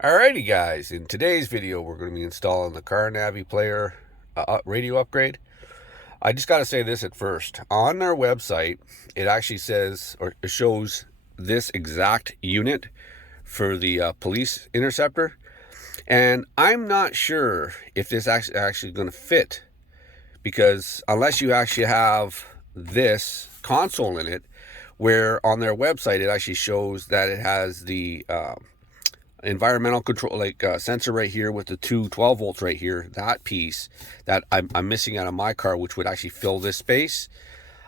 Alrighty guys, in today's video we're going to be installing the Car Navi Player radio upgrade. I just got to say this at first. On their website, it actually says, or it shows this exact unit for the police interceptor. And I'm not sure if this actually going to fit, because unless you actually have this console in it, where on their website it actually shows that it has the environmental control, like sensor right here with the two 12 volts right here, that piece that I'm missing out of my car, which would actually fill this space,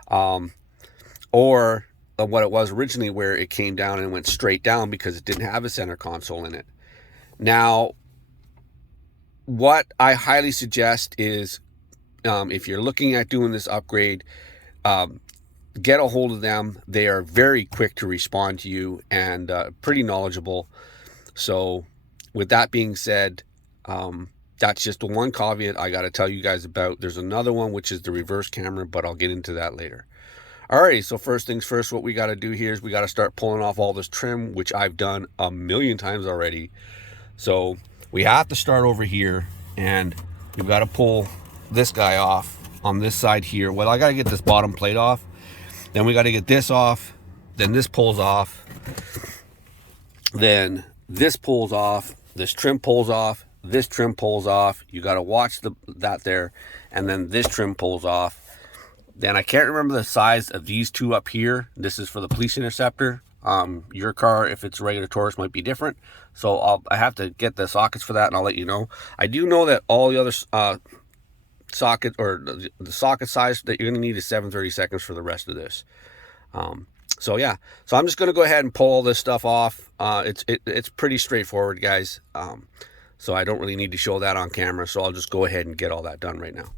or what it was originally, where it came down and went straight down because it didn't have a center console in it. Now, what I highly suggest is, if you're looking at doing this upgrade, get a hold of them. They are very quick to respond to you and pretty knowledgeable. So with that being said, that's just the one caveat I got to tell you guys about. There's another one, which is the reverse camera, but I'll get into that later. Alrighty, so first things first, what we got to do here is we got to start pulling off all this trim, which I've done a million times already. So we have to start over here, and we've got to pull this guy off on this side here. Well, I got to get this bottom plate off. Then we got to get this off. Then this pulls off. Then this pulls off, this trim pulls off, this trim pulls off. You got to watch that there. And then this trim pulls off. Then I can't remember the size of these two up here. This is for the police interceptor. Your car, if it's a regular Taurus, might be different. So I have to get the sockets for that, and I'll let you know. I do know that all the other socket, or the socket size that you're going to need, is 7/32 for the rest of this. So yeah, so I'm just going to go ahead and pull all this stuff off. It's pretty straightforward, guys. So I don't really need to show that on camera. So I'll just go ahead and get all that done right now.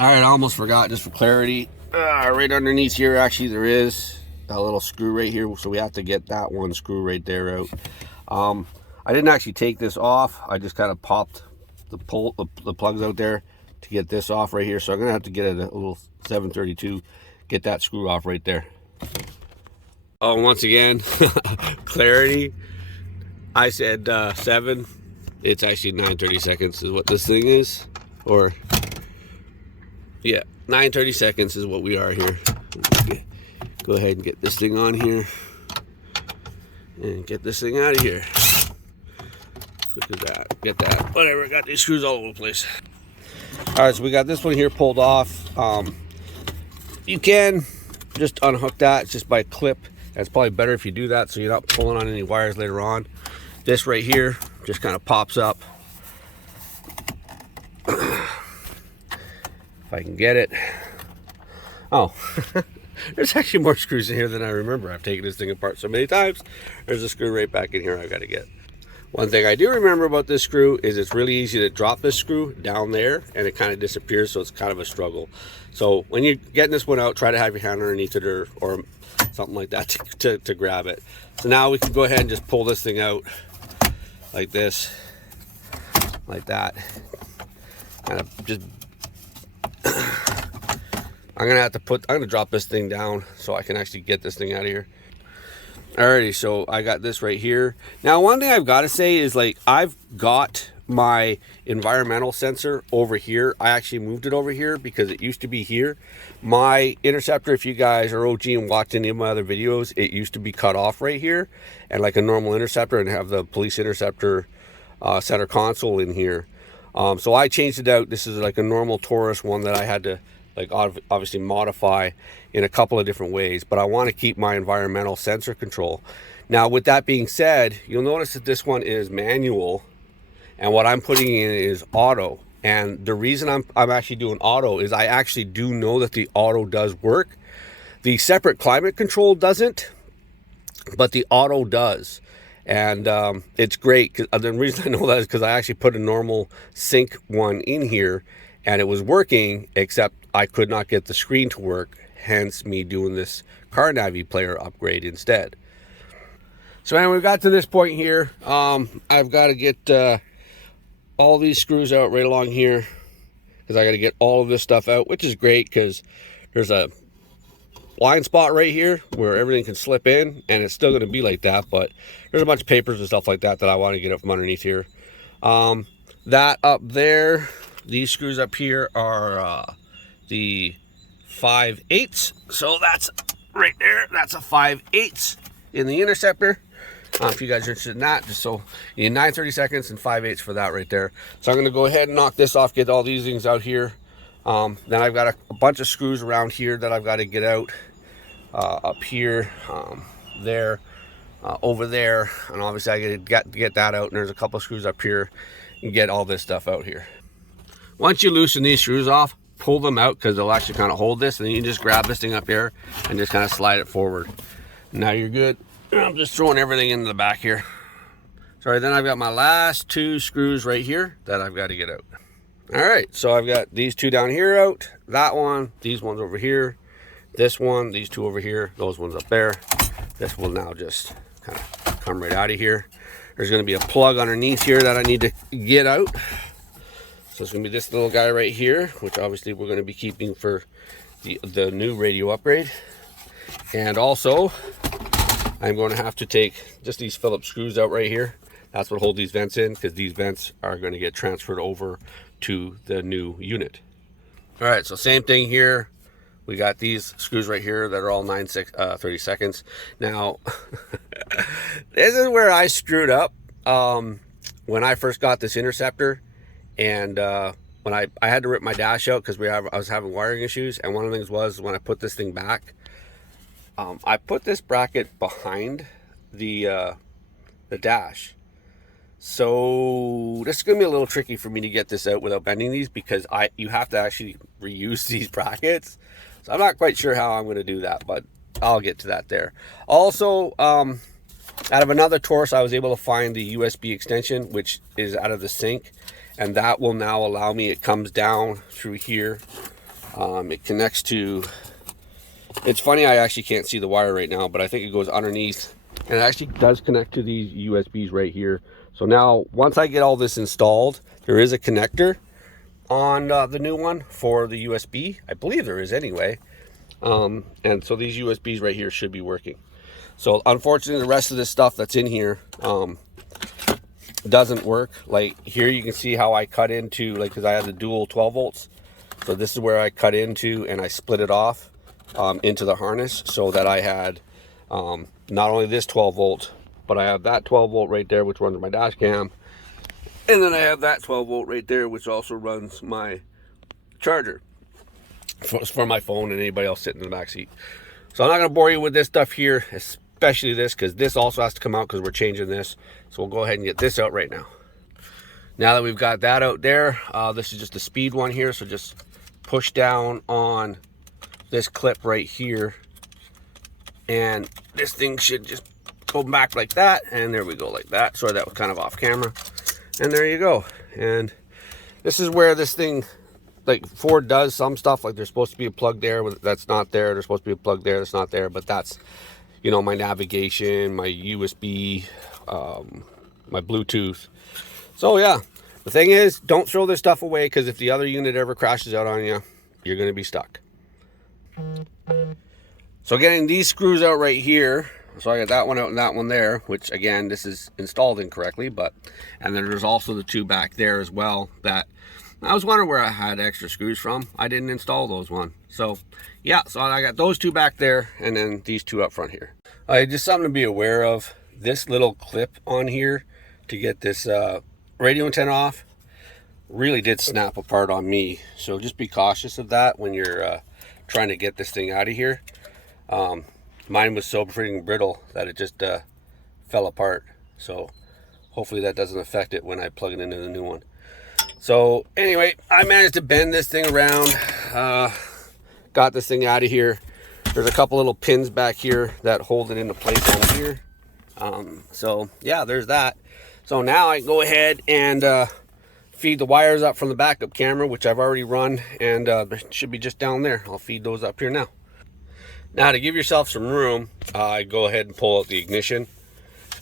All right, I almost forgot, just for clarity. Right underneath here, actually, there is a little screw right here. So we have to get that one screw right there out. I didn't actually take this off. I just kind of popped the plugs out there to get this off right here. So I'm going to have to get a little 732, get that screw off right there. Oh, once again, clarity. I said 7. It's actually 9/32 is what this thing is. Or, yeah, 9/32 is what we are here. Go ahead and get this thing on here. And get this thing out of here. Quick as that. Get that. Whatever, got these screws all over the place. Alright, so we got this one here pulled off. You can just unhook that just by a clip. That's probably better if you do that, so you're not pulling on any wires later on. This right here just kind of pops up. If I can get it. Oh, there's actually more screws in here than I remember. I've taken this thing apart so many times. There's a screw right back in here I've got to get. One thing I do remember about this screw is it's really easy to drop this screw down there and it kind of disappears, so it's kind of a struggle. So when you're getting this one out, try to have your hand underneath it or something like that to grab it. So now we can go ahead and just pull this thing out like this, like that. Kind of just I'm gonna drop this thing down so I can actually get this thing out of here. Alrighty, so I got this right here. Now, one thing I've got to say is, like, I've got my environmental sensor over here. I actually moved it over here because it used to be here. My interceptor, if you guys are OG and watched any of my other videos, it used to be cut off right here, and like a normal interceptor, and have the police interceptor center console in here. So I changed it out. This is like a normal Taurus one that I had to, like, obviously modify in a couple of different ways, but I want to keep my environmental sensor control. Now, with that being said, you'll notice that this one is manual, and what I'm putting in is auto. And the reason I'm actually doing auto is I actually do know that the auto does work. The separate climate control doesn't, but the auto does. And it's great. The reason I know that is because I actually put a normal sync one in here, and it was working, except I could not get the screen to work, hence me doing this Car Navi Player upgrade instead. So anyway, we got to this point here. I've got to get all these screws out right along here, because I got to get all of this stuff out, which is great because there's a blind spot right here where everything can slip in, and it's still going to be like that, but there's a bunch of papers and stuff like that that I want to get up from underneath here. That up there, these screws up here are the 5/8, so that's right there. That's a 5/8 in the Interceptor. If you guys are interested in that, just so you need 9/32 and 5/8 for that right there. So I'm going to go ahead and knock this off, get all these things out here. Then I've got a bunch of screws around here that I've got to get out, up here, there, over there, and obviously I got to get that out. And there's a couple of screws up here and get all this stuff out here. Once you loosen these screws off, pull them out because they'll actually kind of hold this, and then you can just grab this thing up here and just kind of slide it forward. Now you're good. I'm just throwing everything into the back here. Sorry, then I've got my last 2 screws right here that I've got to get out. All right, so I've got these 2 down here out, that one, these ones over here, this one, these 2 over here, those ones up there. This will now just kind of come right out of here. There's going to be a plug underneath here that I need to get out. So it's going to be this little guy right here, which obviously we're going to be keeping for the new radio upgrade. And also, I'm going to have to take just these Phillips screws out right here. That's what hold these vents in, because these vents are going to get transferred over to the new unit. All right, so same thing here. We got these screws right here that are all 9/32. Now, this is where I screwed up when I first got this Interceptor, and when I had to rip my dash out because I was having wiring issues. And one of the things was when I put this thing back, I put this bracket behind the dash. So this is going to be a little tricky for me to get this out without bending these, because you have to actually reuse these brackets. So I'm not quite sure how I'm going to do that, but I'll get to that there. Also, out of another Taurus, I was able to find the USB extension, which is out of the sink, and that will now allow me, it comes down through here. It connects to, it's funny, I actually can't see the wire right now, but I think it goes underneath, and it actually does connect to these USBs right here. So now, once I get all this installed, there is a connector on the new one for the USB. I believe there is anyway. And so these USBs right here should be working. So unfortunately, the rest of this stuff that's in here doesn't work. Like here, you can see how I cut into, like, because I had the dual 12 volts. So this is where I cut into, and I split it off into the harness, so that I had not only this 12 volt, but I have that 12 volt right there, which runs my dash cam. And then I have that 12 volt right there, which also runs my charger for my phone and anybody else sitting in the back seat. So I'm not going to bore you with this stuff here, especially this, because this also has to come out because we're changing this. So we'll go ahead and get this out right now. Now that we've got that out there, this is just a speed one here. So just push down on this clip right here, and this thing should just go back like that, and there we go, like that. Sorry, that was kind of off camera. And there you go. And this is where this thing, like Ford does some stuff, like there's supposed to be a plug there that's not there, there's supposed to be a plug there that's not there, but that's, you know, my navigation, my USB, my Bluetooth. So yeah, the thing is, don't throw this stuff away, because if the other unit ever crashes out on you, you're going to be stuck. So getting these screws out right here, so I got that one out and that one there, which again, this is installed incorrectly, and then there's also the 2 back there as well that I was wondering where I had extra screws from. I didn't install those one. So yeah, so I got those 2 back there, and then these 2 up front here. Just something to be aware of, this little clip on here to get this radio antenna off really did snap apart on me. So just be cautious of that when you're trying to get this thing out of here. Mine was so freaking brittle that it just fell apart. So hopefully that doesn't affect it when I plug it into the new one. So anyway, I managed to bend this thing around, got this thing out of here. There's a couple little pins back here that hold it into place on here. So yeah, there's that. So now I can go ahead and feed the wires up from the backup camera, which I've already run, and it should be just down there. I'll feed those up here now. Now, to give yourself some room, I go ahead and pull out the ignition.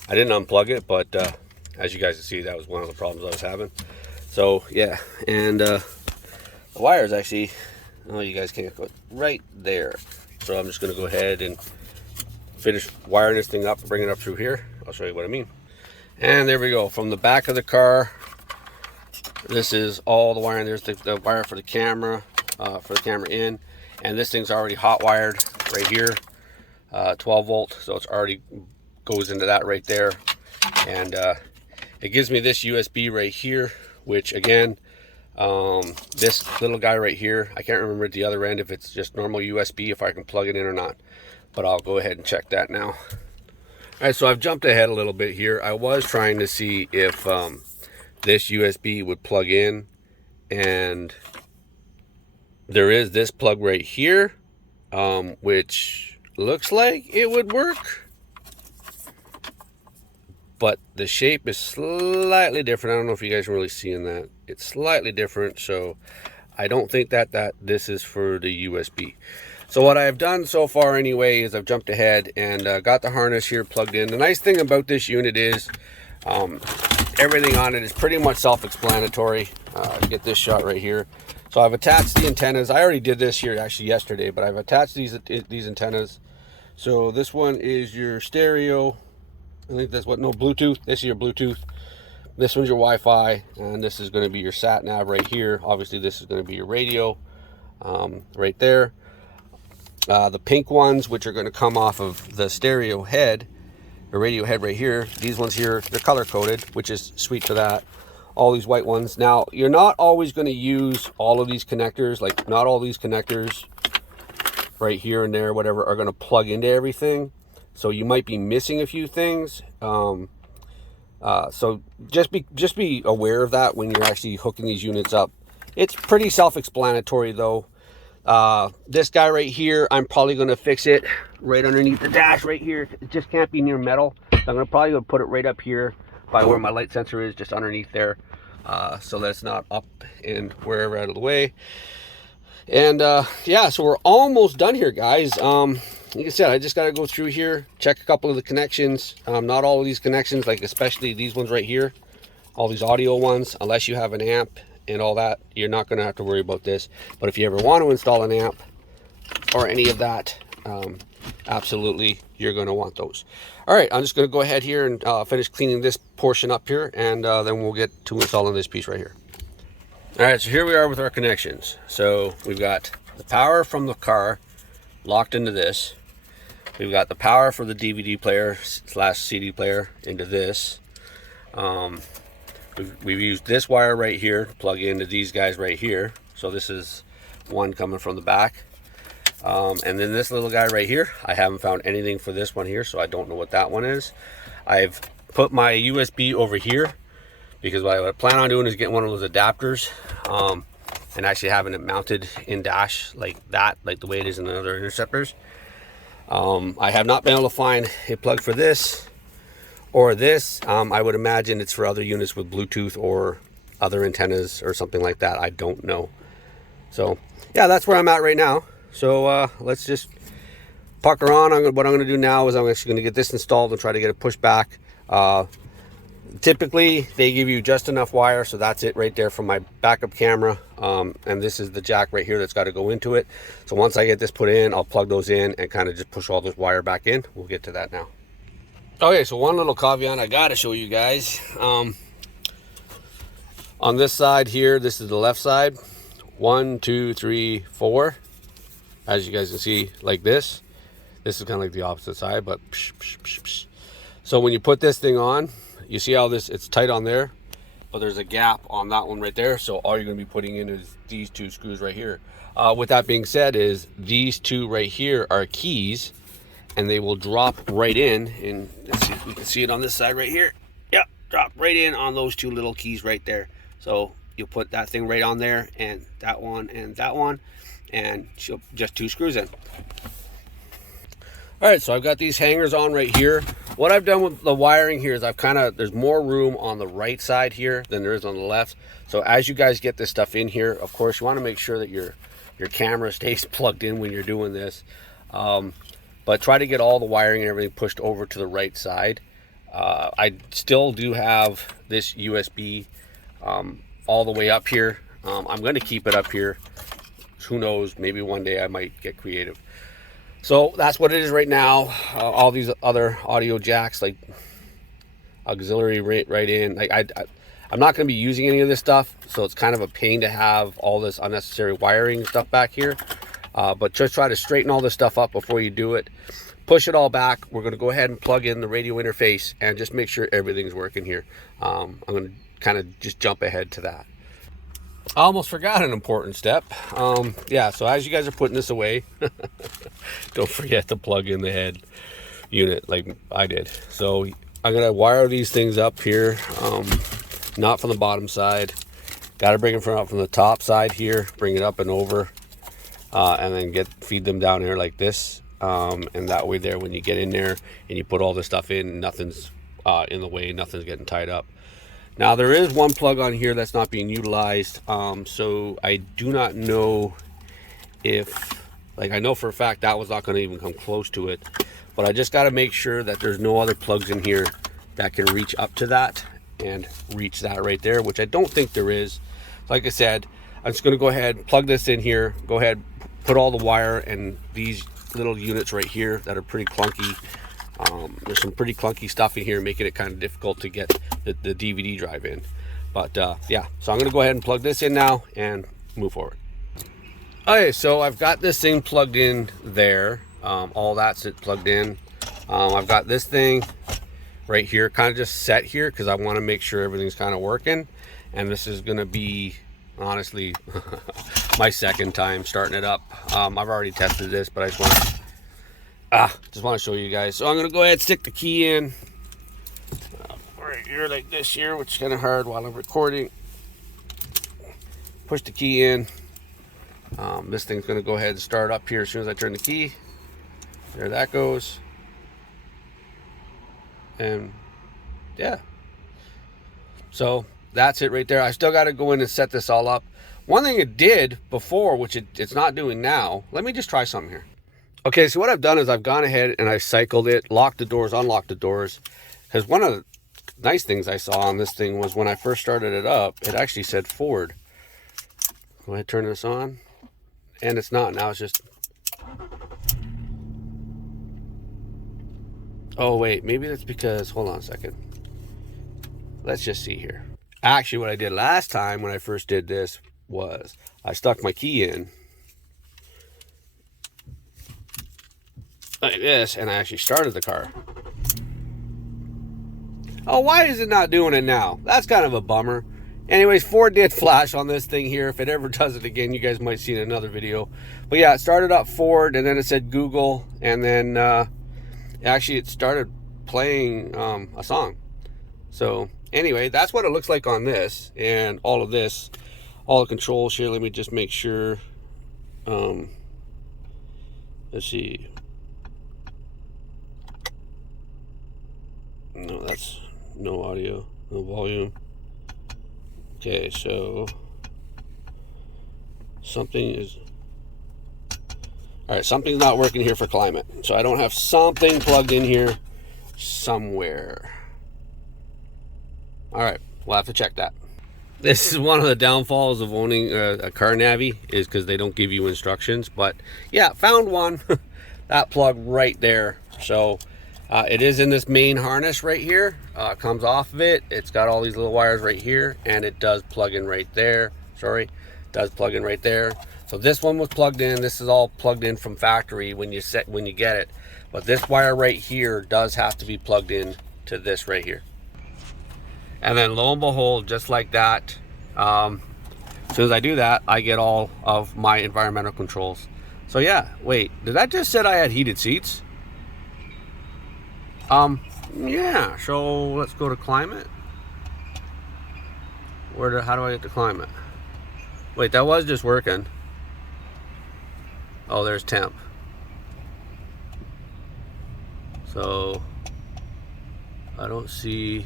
I didn't unplug it, but as you guys can see, that was one of the problems I was having. So yeah, and the wires actually, oh, you guys can't go right there. So I'm just going to go ahead and finish wiring this thing up and bring it up through here. I'll show you what I mean. And there we go. From the back of the car, this is all the wiring. There's the wire for the camera in. And this thing's already hot wired right here, 12 volt. So it's already goes into that right there. And it gives me this USB right here, which again, this little guy right here, I can't remember at the other end if it's just normal USB, if I can plug it in or not, but I'll go ahead and check that now. All right, so I've jumped ahead a little bit here. I was trying to see if this USB would plug in, and there is this plug right here, which looks like it would work, but the shape is slightly different. I don't know if you guys are really seeing that. It's slightly different, so I don't think that this is for the USB. So what I've done so far anyway is I've jumped ahead and got the harness here plugged in. The nice thing about this unit is everything on it is pretty much self-explanatory. Get this shot right here. So I've attached the antennas. I already did this here actually yesterday, but I've attached these antennas. So this one is your stereo. I think that's what, no, Bluetooth. This is your Bluetooth. This one's your Wi-Fi, and this is going to be your sat nav right here. Obviously, this is going to be your radio right there. The pink ones, which are going to come off of the stereo head, the radio head right here. These ones here, they're color coded, which is sweet for that. All these white ones. Now, you're not always going to use all of these connectors. Like, not all these connectors right here and there, whatever, are going to plug into everything. So you might be missing a few things. So just be aware of that when you're actually hooking these units up. It's pretty self-explanatory though. This guy right here, I'm probably going to fix it right underneath the dash right here. It just can't be near metal. So I'm going to probably put it right up here by where my light sensor is, just underneath there, so that it's not up and wherever out of the way. And yeah, so we're almost done here, guys. Like I said, I just got to go through here, check a couple of the connections. Not all of these connections, like especially these ones right here, all these audio ones, unless you have an amp and all that, you're not going to have to worry about this. But if you ever want to install an amp or any of that, absolutely, you're going to want those. All right, I'm just going to go ahead here and finish cleaning this portion up here, and then we'll get to installing this piece right here. All right, so here we are with our connections. So we've got the power from the car locked into this. We've got the power for the DVD player / CD player into this. We've used this wire right here to plug into these guys right here. So this is one coming from the back. And then this little guy right here, I haven't found anything for this one here, so I don't know what that one is. I've put my USB over here because what I plan on doing is getting one of those adapters and actually having it mounted in dash like that, like the way it is in the other Interceptors. I have not been able to find a plug for this or this. I would imagine it's for other units with Bluetooth or other antennas or something like that. I don't know. So yeah, that's where I'm at right now. So let's just pucker on. What I'm going to do now is I'm actually going to get this installed and try to get it pushed back. Typically they give you just enough wire, so that's it right there from my backup camera. And this is the jack right here that's got to go into it. So once I get this put in, I'll plug those in and kind of just push all this wire back in. We'll get to that now. Okay, so one little caveat I got to show you guys. On this side here, this is the left side. 1, 2, 3, 4. As you guys can see, like this. This is kind of like the opposite side, but psh, psh, psh, psh. So when you put this thing on, you see how it's tight on there, but there's a gap on that one right there. So all you're going to be putting in is these two screws right here. With that being said, is these two right here are keys, and they will drop right in. And let's see if we can see it on this side right here. Yep, drop right in on those two little keys right there. So you'll put that thing right on there, and that one, and just two screws in. All right, so I've got these hangers on right here. What I've done with the wiring here is there's more room on the right side here than there is on the left. So as you guys get this stuff in here, of course, you want to make sure that your camera stays plugged in when you're doing this. But try to get all the wiring and everything pushed over to the right side. I still do have this USB all the way up here. I'm going to keep it up here. Who knows, maybe one day I might get creative. So that's what it is right now. All these other audio jacks, like auxiliary right in, like I'm not going to be using any of this stuff, so it's kind of a pain to have all this unnecessary wiring stuff back here. But just try to straighten all this stuff up before you do it. Push it all back. We're going to go ahead and plug in the radio interface and just make sure everything's working here. I'm going to kind of just jump ahead to that. I almost forgot an important step. Yeah, so as you guys are putting this away, don't forget to plug in the head unit like I did. So I'm going to wire these things up here, not from the bottom side. Got to bring it up from the top side here, bring it up and over, and then feed them down here like this. And that way there, when you get in there and you put all this stuff in, nothing's in the way, nothing's getting tied up. Now there is one plug on here that's not being utilized, so I do not know if, like, I know for a fact that was not going to even come close to it, but I just got to make sure that there's no other plugs in here that can reach up to that and reach that right there, which I don't think there is. Like I said, I'm just going to go ahead, plug this in here, go ahead, put all the wire and these little units right here that are pretty clunky. There's some pretty clunky stuff in here, making it kind of difficult to get the DVD drive in. But yeah, so I'm going to go ahead and plug this in now and move forward. Okay, so I've got this thing plugged in there. All that's plugged in. I've got this thing right here kind of just set here because I want to make sure everything's kind of working. And this is going to be, honestly, my second time starting it up. I've already tested this, but I just want to show you guys. So I'm going to go ahead and stick the key in right here like this here, which is kind of hard while I'm recording. Push the key in. This thing's going to go ahead and start up here as soon as I turn the key. There that goes. And yeah. So that's it right there. I still got to go in and set this all up. One thing it did before, which it's not doing now. Let me just try something here. Okay, so what I've done is I've gone ahead and I cycled it, locked the doors, unlocked the doors. Because one of the nice things I saw on this thing was when I first started it up, it actually said forward. Go ahead, turn this on. And it's not, now it's just... Oh wait, maybe that's because, hold on a second. Let's just see here. Actually, what I did last time when I first did this was I stuck my key in like this, and I actually started the car. Oh, why is it not doing it now? That's kind of a bummer. Anyways, Ford did flash on this thing here. If it ever does it again, you guys might see in another video. But yeah, it started up Ford, and then it said Google, and then actually it started playing a song. So anyway, that's what it looks like on this, and all of this, all the controls here. Let me just make sure. Let's see. No, that's no audio, no volume. Okay, so something is... Alright, something's not working here for climate. So I don't have something plugged in here somewhere. Alright, we'll have to check that. This is one of the downfalls of owning a car Navi, is because they don't give you instructions. But yeah, found one. That plug right there. So it is in this main harness right here. Comes off of it. It's got all these little wires right here, and it does plug in right there. Sorry, it does plug in right there. So this one was plugged in. This is all plugged in from factory when you get it. But this wire right here does have to be plugged in to this right here. And then lo and behold, just like that, as soon as I do that, I get all of my environmental controls. So yeah, wait, did that just said I had heated seats? Yeah, so let's go to climate. How do I get to climate? Wait, that was just working. Oh, there's temp. So I don't see...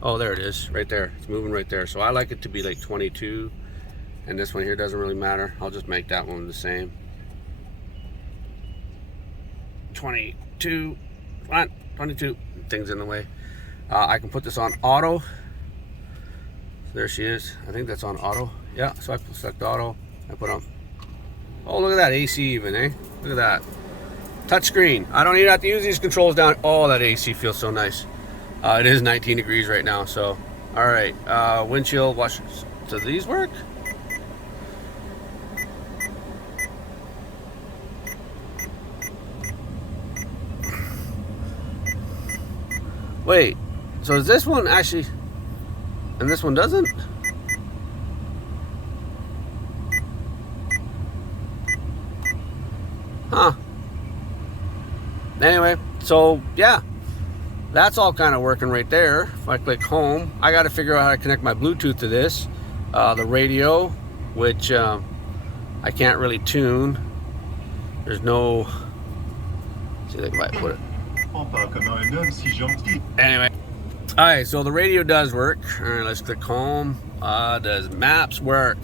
Oh, there it is, right there. It's moving right there. So I like it to be like 22, and this one here doesn't really matter. I'll just make that one the same. 22, come on, 22. Things in the way. I can put this on auto. There she is. I think that's on auto. Yeah, so I select auto. I put on... Oh, look at that AC even, eh? Look at that. Touchscreen. I don't even have to use these controls down. Oh, that AC feels so nice. It is 19 degrees right now, so all right. Windshield washers. Do these work? Wait, so is this one actually, and this one doesn't? Huh. Anyway, so yeah, that's all kind of working right there. If I click home, I got to figure out how to connect my Bluetooth to this. The radio, which I can't really tune. There's no, let's see if I can put it. Anyway, all right, so the radio does work. All right, let's click home. Does maps work?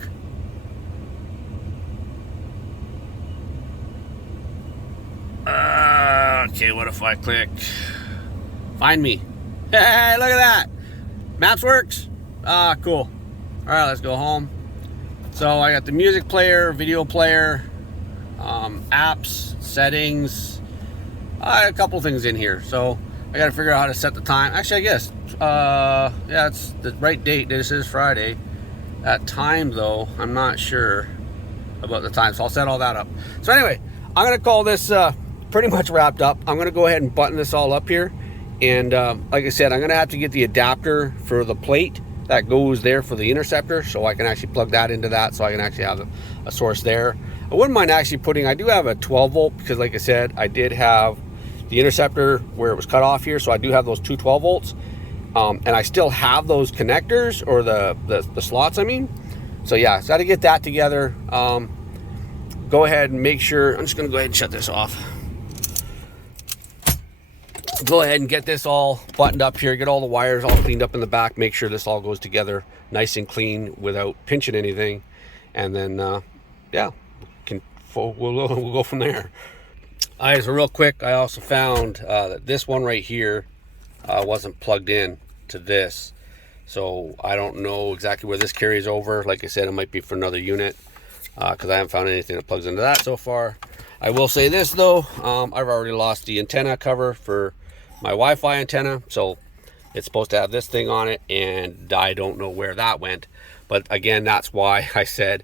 Okay, what if I click find me? Hey, look at that. Maps works. Cool. All right, let's go home. So I got the music player, video player, apps, settings, a couple things in here. So I got to figure out how to set the time. Actually, I guess, yeah, it's the right date. This is Friday. That time, though, I'm not sure about the time. So I'll set all that up. So anyway, I'm going to call this pretty much wrapped up. I'm going to go ahead and button this all up here. And like I said, I'm going to have to get the adapter for the plate that goes there for the Interceptor, so I can actually plug that into that, so I can actually have a source there. I wouldn't mind actually putting, I do have a 12 volt, because like I said, I did have the Interceptor where it was cut off here, so I do have those two 12 volts. And I still have those connectors, or the slots, I mean. So yeah, so I got to get that together. Go ahead and make sure, I'm just going to go ahead and shut this off. Go ahead and get this all buttoned up here, get all the wires all cleaned up in the back, make sure this all goes together nice and clean without pinching anything, and then yeah, we'll go from there. All right, so real quick, I also found that this one right here wasn't plugged in to this, so I don't know exactly where this carries over. Like I said, it might be for another unit, because I haven't found anything that plugs into that so far. I will say this though, I've already lost the antenna cover for my Wi-Fi antenna, so it's supposed to have this thing on it, and I don't know where that went. But again, that's why I said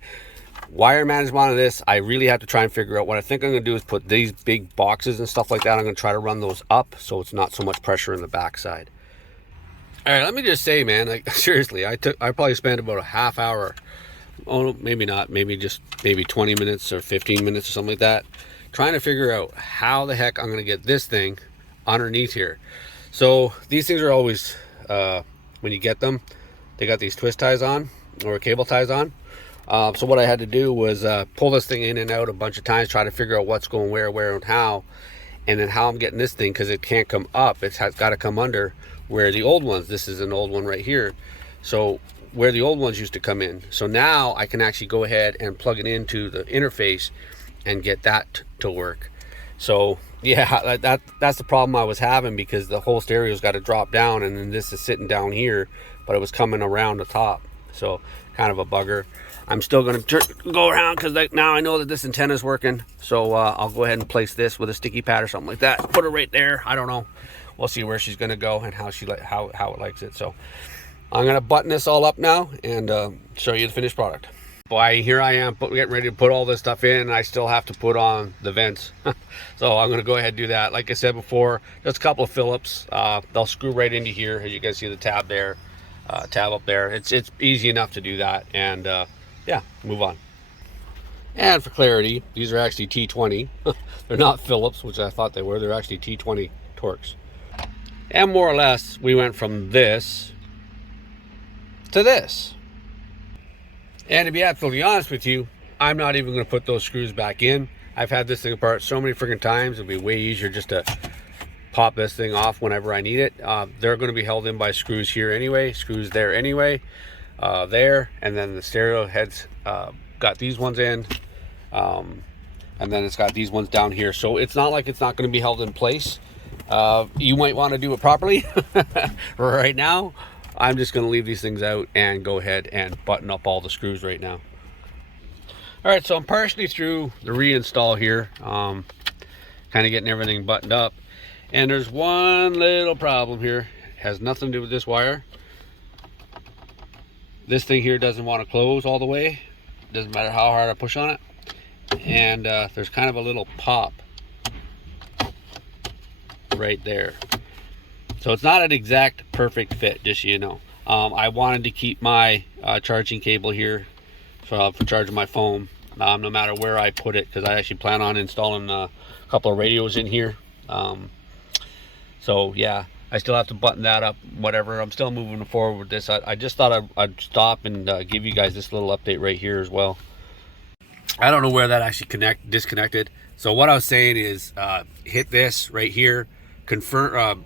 wire management on this, I really have to try and figure out. What I think I'm going to do is put these big boxes and stuff like that, I'm going to try to run those up so it's not so much pressure in the backside. All right, let me just say, man, like seriously, I probably spent about a half hour, oh maybe not, maybe 20 minutes or 15 minutes or something like that, trying to figure out how the heck I'm going to get this thing underneath here. So these things are always, when you get them, they got these twist ties on, or cable ties on. So what I had to do was pull this thing in and out a bunch of times, try to figure out what's going where and how, and then how I'm getting this thing, because it can't come up, it's got to come under where the old ones, this is an old one right here, so where the old ones used to come in. So now I can actually go ahead and plug it into the interface and get that to work. So yeah, that's the problem I was having, because the whole stereo's got to drop down, and then this is sitting down here, but it was coming around the top, so kind of a bugger. I'm still going to go around, because now I know that this antenna is working, so I'll go ahead and place this with a sticky pad or something like that, put her right there. I don't know, we'll see where she's going to go and how it likes it. So I'm going to button this all up now and show you the finished product. Boy, here I am getting ready to put all this stuff in, and I still have to put on the vents. So I'm going to go ahead and do that. Like I said before, just a couple of Phillips. They'll screw right into here. As you guys see the tab there, tab up there. It's easy enough to do that, and yeah, move on. And for clarity, these are actually T20. They're not Phillips, which I thought they were. They're actually T20 Torx. And more or less, we went from this to this. And to be absolutely honest with you, I'm not even going to put those screws back in. I've had this thing apart so many freaking times, it'll be way easier just to pop this thing off whenever I need it. They're going to be held in by screws here anyway, screws there anyway, there, and then the stereo heads got these ones in, and then it's got these ones down here. So it's not like it's not going to be held in place. You might want to do it properly. Right now, I'm just going to leave these things out and go ahead and button up all the screws right now. All right, so I'm partially through the reinstall here. kind of getting everything buttoned up. And there's one little problem here. It has nothing to do with this wire. This thing here doesn't want to close all the way. Doesn't matter how hard I push on it. And there's kind of a little pop right there. So it's not an exact perfect fit, just so you know. I wanted to keep my charging cable here for charging my phone, no matter where I put it, because I actually plan on installing a couple of radios in here. So yeah, I still have to button that up, whatever. I'm still moving forward with this. I just thought I'd stop and give you guys this little update right here as well. I don't know where that actually disconnected. So what I was saying is hit this right here, confirm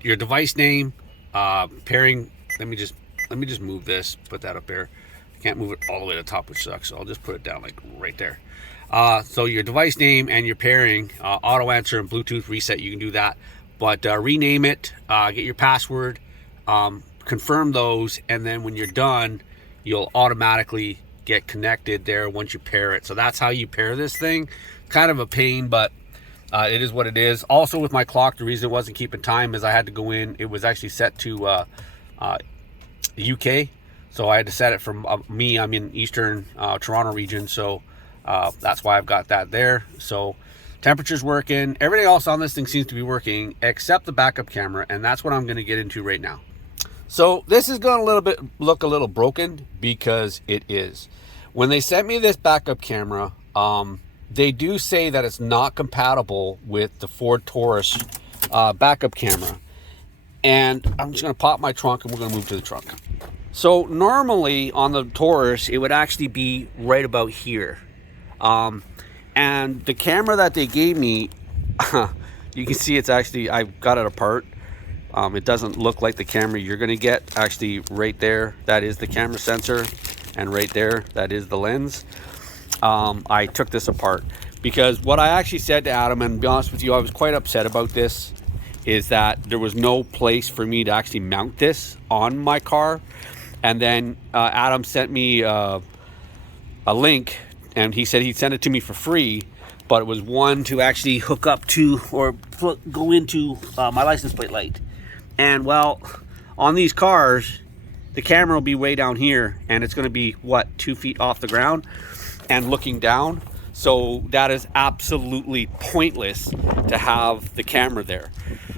your device name, pairing. Let me just move this, put that up there. I can't move it all the way to the top, which sucks, so I'll just put it down like right there. So your device name and your pairing, auto answer and Bluetooth reset, you can do that. But rename it, get your password, confirm those, and then when you're done, you'll automatically get connected there once you pair it. So that's how you pair this thing. Kind of a pain, but it is what it is. Also with my clock, the reason it wasn't keeping time is I had to go in. It was actually set to UK, so I had to set it from me. I'm in Eastern Toronto region, so that's why I've got that there. So temperature's working. Everything else on this thing seems to be working except the backup camera, and that's what I'm going to get into right now. So this is going to look a little broken because it is. When they sent me this backup camera, they do say that it's not compatible with the Ford Taurus backup camera. And I'm just going to pop my trunk and we're going to move to the trunk. So normally on the Taurus, it would actually be right about here. And the camera that they gave me, you can see it's actually, I've got it apart. It doesn't look like the camera you're going to get. Actually, right there, that is the camera sensor. And right there, that is the lens. I took this apart because what I actually said to Adam, and to be honest with you, I was quite upset about this, is that there was no place for me to actually mount this on my car. And then Adam sent me a link, and he said he'd send it to me for free, but it was one to actually hook up to or go into my license plate light. And well, on these cars, the camera will be way down here, and it's going to be what, 2 feet off the ground and looking down. So that is absolutely pointless to have the camera there.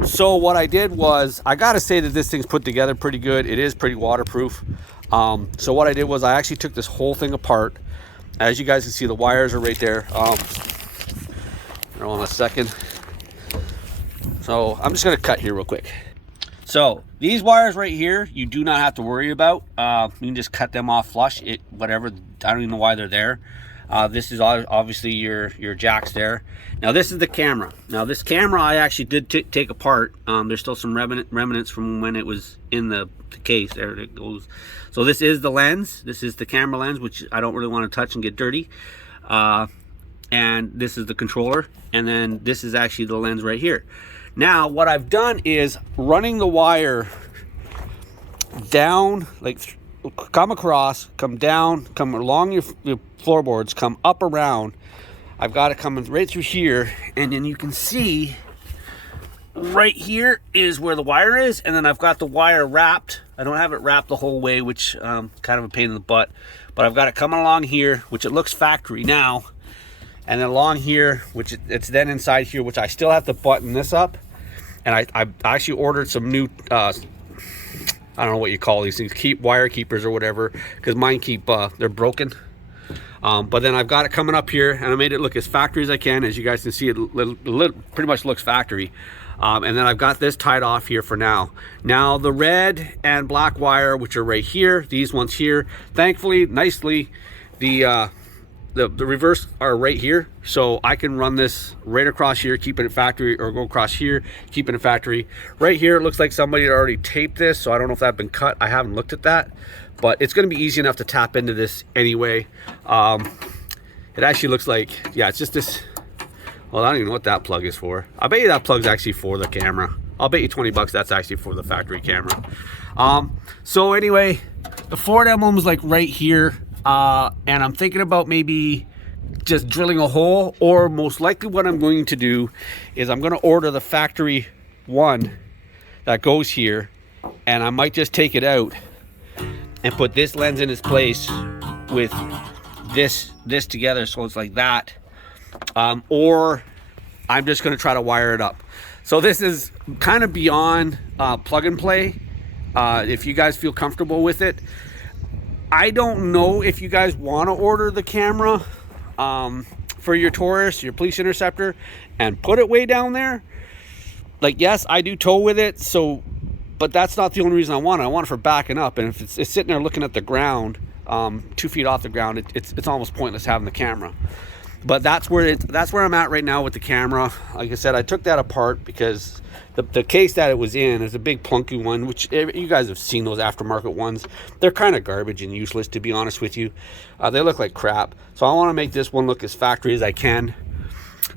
So what I did was, I gotta say that this thing's put together pretty good. It is pretty waterproof. So what I did was I actually took this whole thing apart. As you guys can see, the wires are right there. Hold on a second. So I'm just gonna cut here real quick. So these wires right here, you do not have to worry about. You can just cut them off flush. Whatever. I don't even know why they're there. This is obviously your jacks there. Now this is the camera. Now this camera I actually did take apart. There's still some remnants from when it was in the case. There it goes. So this is the lens. This is the camera lens, which I don't really want to touch and get dirty. And this is the controller. And then this is actually the lens right here. Now what I've done is running the wire down, like come across, come down, come along your floorboards, come up around. I've got it coming right through here, and then you can see right here is where the wire is, and then I've got the wire wrapped. I don't have it wrapped the whole way, which kind of a pain in the butt, but I've got it coming along here, which it looks factory now, and then along here, which it's then inside here, which I still have to button this up. And I actually ordered some new I don't know what you call these things, wire keepers or whatever, because mine they're broken. But then I've got it coming up here, and I made it look as factory as I can. As you guys can see, it pretty much looks factory. And then I've got this tied off here for now. Now the red and black wire, which are right here, these ones here, thankfully, nicely, the reverse are right here, so I can run this right across here, keep it at factory, or go across here, keep it in factory. Right here, it looks like somebody had already taped this, so I don't know if that's been cut. I haven't looked at that, but it's going to be easy enough to tap into this anyway. It actually looks like, yeah, it's just this. Well, I don't even know what that plug is for. I bet you that plug's actually for the camera. I'll bet you 20 bucks that's actually for the factory camera. So anyway, the Ford emblem's like right here. And I'm thinking about maybe just drilling a hole, or most likely what I'm going to do is I'm going to order the factory one that goes here, and I might just take it out and put this lens in its place with this together, so it's like that, or I'm just going to try to wire it up. So this is kind of beyond plug and play. If you guys feel comfortable with it, I don't know if you guys want to order the camera for your Taurus, your Police Interceptor, and put it way down there. Like, yes, I do tow with it, so, but that's not the only reason I want it. I want it for backing up, and if it's sitting there looking at the ground, 2 feet off the ground, it's almost pointless having the camera. But that's where I'm at right now with the camera. Like I said, I took that apart because the case that it was in is a big plunky one, which you guys have seen those aftermarket ones. They're kind of garbage and useless, to be honest with you. They look like crap. So I want to make this one look as factory as I can.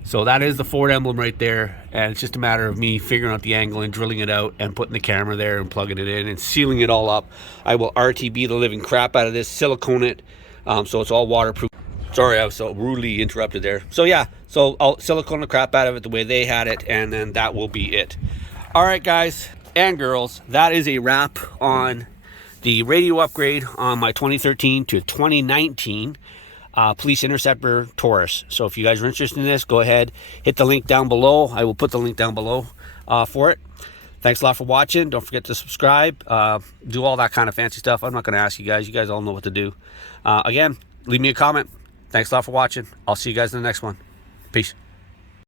So that is the Ford emblem right there, and it's just a matter of me figuring out the angle and drilling it out and putting the camera there and plugging it in and sealing it all up. I will RTB the living crap out of this, silicone it, so it's all waterproof. Sorry, I was so rudely interrupted there. So yeah, so I'll silicone the crap out of it the way they had it, and then that will be it. All right, guys and girls, that is a wrap on the radio upgrade on my 2013 to 2019 Police Interceptor Taurus. So if you guys are interested in this, go ahead, hit the link down below. I will put the link down below for it. Thanks a lot for watching. Don't forget to subscribe, do all that kind of fancy stuff. I'm not going to ask you guys. You guys all know what to do. Again, leave me a comment. Thanks a lot for watching. I'll see you guys in the next one. Peace.